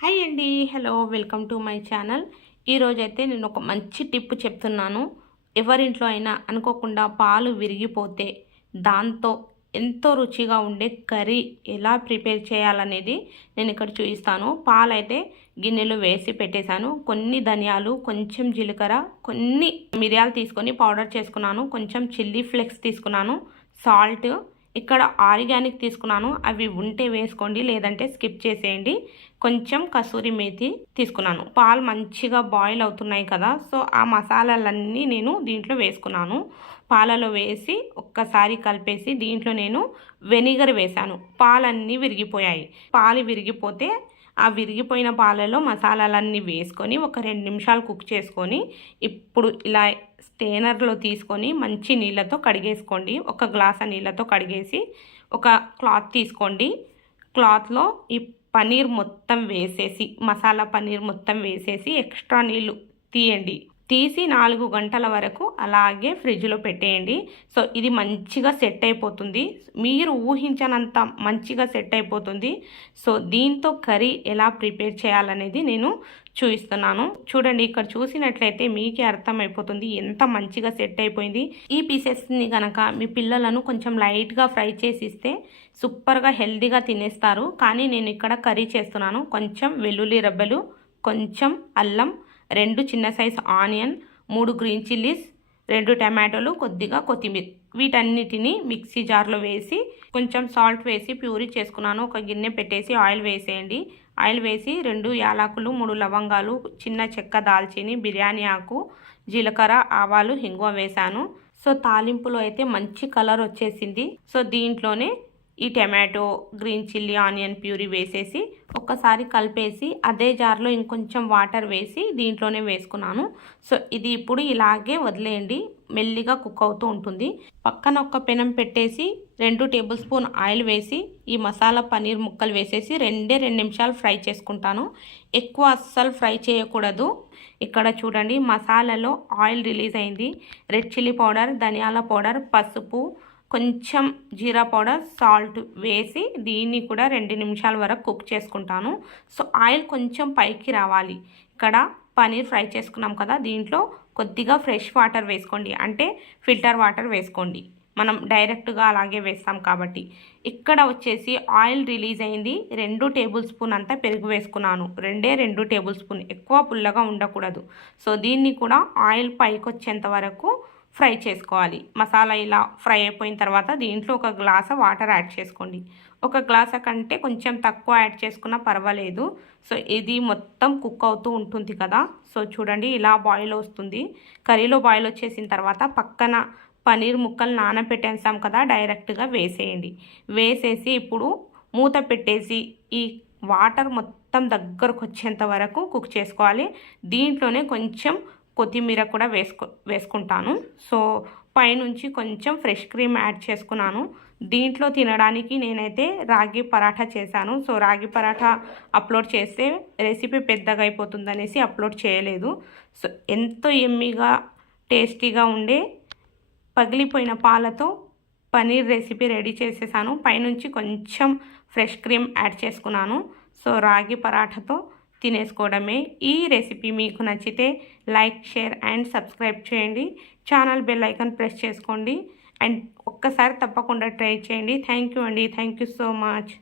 Hi అండి, hello, welcome to my channel. ఈరోజైతే నేను ఒక మంచి టిప్ చెప్తున్నాను. ఎవరింట్లో అయినా అనుకోకుండా పాలు విరిగిపోతే దాంతో ఎంతో రుచిగా ఉండే కర్రీ ఎలా ప్రిపేర్ చేయాలనేది నేను ఇక్కడ చూపిస్తాను. పాలైతే గిన్నెలో వేసి పెట్టేశాను. కొన్ని ధనియాలు, కొంచెం జీలకర్ర, కొన్ని మిరియాలు తీసుకొని పౌడర్ చేసుకున్నాను. కొంచెం చిల్లీ ఫ్లేక్స్ తీసుకున్నాను, సాల్ట్, ఇక్కడ ఆర్గానిక్ తీసుకున్నాను. అవి ఉంటే వేసుకోండి, లేదంటే స్కిప్ చేసేయండి. కొంచెం కసూరి మేతి తీసుకున్నాను. పాలు మంచిగా బాయిల్ అవుతున్నాయి కదా, సో ఆ మసాలాలన్నీ నేను దీంట్లో వేసుకున్నాను. పాలలో వేసి ఒక్కసారి కలిపేసి దీంట్లో నేను వెనిగర్ వేశాను. పాలన్నీ విరిగిపోయాయి. పాలు విరిగిపోతే ఆ విరిగిపోయిన పాలలో మసాలాలన్నీ వేసుకొని ఒక 2 నిమిషాలు కుక్ చేసుకొని ఇప్పుడు ఇలా స్టెయినర్లో తీసుకొని మంచి నీళ్ళతో కడిగేసుకోండి. ఒక గ్లాస్ నీళ్ళతో కడిగేసి ఒక క్లాత్ తీసుకోండి. క్లాత్లో ఈ పన్నీర్ మొత్తం వేసేసి, మసాలా పన్నీర్ మొత్తం వేసేసి ఎక్స్ట్రా నీళ్ళు తీయండి. తీసి 4 గంటల వరకు అలాగే ఫ్రిడ్జ్లో పెట్టేయండి. సో ఇది మంచిగా సెట్ అయిపోతుంది. మీరు ఊహించనంత మంచిగా సెట్ అయిపోతుంది. సో దీంతో కర్రీ ఎలా ప్రిపేర్ చేయాలనేది నేను చూపిస్తున్నాను. చూడండి, ఇక్కడ చూసినట్లయితే మీకే అర్థమైపోతుంది ఎంత మంచిగా సెట్ అయిపోయింది. ఈ పీసెస్ని కనుక మీ పిల్లలను కొంచెం లైట్గా ఫ్రై చేసి ఇస్తే సూపర్గా హెల్తీగా తినేస్తారు. కానీ నేను ఇక్కడ కర్రీ చేస్తున్నాను. కొంచెం వెల్లుల్లి రెబ్బలు, కొంచెం అల్లం, 2 చిన్న సైజు ఆనియన్, 3 గ్రీన్ చిల్లీస్, 2 టమాటోలు, కొద్దిగా కొత్తిమీర, వీటన్నిటిని మిక్సీ జార్లో వేసి కొంచెం సాల్ట్ వేసి ప్యూరీ చేసుకున్నాను. ఒక గిన్నె పెట్టేసి ఆయిల్ వేసేయండి. ఆయిల్ వేసి 2 యాలకులు, 3 లవంగాలు, చిన్న చెక్క, దాల్చిని, బిర్యానీ ఆకు, జీలకర్ర, ఆవాలు, హింగువ వేశాను. సో తాలింపులో అయితే మంచి కలర్ వచ్చేసింది. సో దీంట్లోనే ఈ tomato, green chilli, onion puree వేసేసి ఒక్కసారి కలిపేసి అదే జార్లో ఇంకొంచెం వాటర్ వేసి దీంట్లోనే వేసుకున్నాను. సో ఇది ఇప్పుడు ఇలాగే వదిలేయండి, మెల్లిగా కుక్ అవుతూ ఉంటుంది. పక్కన ఒక పెనం పెట్టేసి 2 టేబుల్ స్పూన్ ఆయిల్ వేసి ఈ మసాలా పన్నీర్ ముక్కలు వేసేసి 2 నిమిషాలు ఫ్రై చేసుకుంటాను. ఎక్కువ అస్సలు ఫ్రై చేయకూడదు. ఇక్కడ చూడండి, మసాలాలో ఆయిల్ రిలీజ్ అయింది. రెడ్ చిల్లీ పౌడర్, ధనియాల పౌడర్, పసుపు, కొంచెం జీరా పౌడర్, సాల్ట్ వేసి దీన్ని కూడా 2 నిమిషాల వరకు కుక్ చేసుకుంటాను. సో ఆయిల్ కొంచెం పైకి రావాలి. ఇక్కడ పన్నీర్ ఫ్రై చేసుకున్నాం కదా, దీంట్లో కొద్దిగా ఫ్రెష్ వాటర్ వేసుకోండి, అంటే ఫిల్టర్ వాటర్ వేసుకోండి. మనం డైరెక్ట్గా అలాగే వేస్తాం కాబట్టి. ఇక్కడ వచ్చేసి ఆయిల్ రిలీజ్ అయింది. 2 టేబుల్ స్పూన్ అంతా పెరుగు వేసుకున్నాను. 2 టేబుల్ స్పూన్, ఎక్కువ పుల్లగా ఉండకూడదు. సో దీన్ని కూడా ఆయిల్ పైకి వచ్చేంత వరకు ఫ్రై చేసుకోవాలి. మసాలా ఇలా ఫ్రై అయిపోయిన తర్వాత దీంట్లో ఒక గ్లాస్ వాటర్ యాడ్ చేసుకోండి. ఒక గ్లాస్ కంటే కొంచెం తక్కువ యాడ్ చేసుకున్నా పర్వాలేదు. సో ఇది మొత్తం కుక్ అవుతూ ఉంటుంది కదా. సో చూడండి, ఇలా బాయిల్ వస్తుంది. కర్రీలో బాయిల్ వచ్చేసిన తర్వాత పక్కన పన్నీర్ ముక్కలు నానబెట్టేసాం కదా, డైరెక్ట్గా వేసేయండి. వేసేసి ఇప్పుడు మూత పెట్టేసి ఈ వాటర్ మొత్తం దగ్గరకు వచ్చేంత వరకు కుక్ చేసుకోవాలి. దీంట్లోనే కొంచెం కొత్తిమీర కూడా వేసుకుంటాను. సో పైనుంచి కొంచెం ఫ్రెష్ క్రీమ్ యాడ్ చేసుకున్నాను. దీంట్లో తినడానికి నేనైతే రాగి పరాఠా చేశాను. సో రాగి పరాఠా అప్లోడ్ చేస్తే రెసిపీ పెద్దగా అయిపోతుందనేసి అప్లోడ్ చేయలేదు. సో ఎంతో ఎమ్మీగా టేస్టీగా ఉండే పగిలిపోయిన పాలతో పన్నీర్ రెసిపీ రెడీ చేసేసాను. పైనుంచి కొంచెం ఫ్రెష్ క్రీమ్ యాడ్ చేసుకున్నాను. సో రాగి పరాఠాతో తినేసుకోవడమే. ఈ రెసిపీ మీకు నచ్చితే లైక్, షేర్ అండ్ సబ్స్క్రైబ్ చేయండి. ఛానల్ బెల్ ఐకాన్ ప్రెస్ చేసుకోండి అండ్ ఒక్కసారి తప్పకుండా ట్రై చేయండి. థ్యాంక్ యూ అండి. Thank you so much.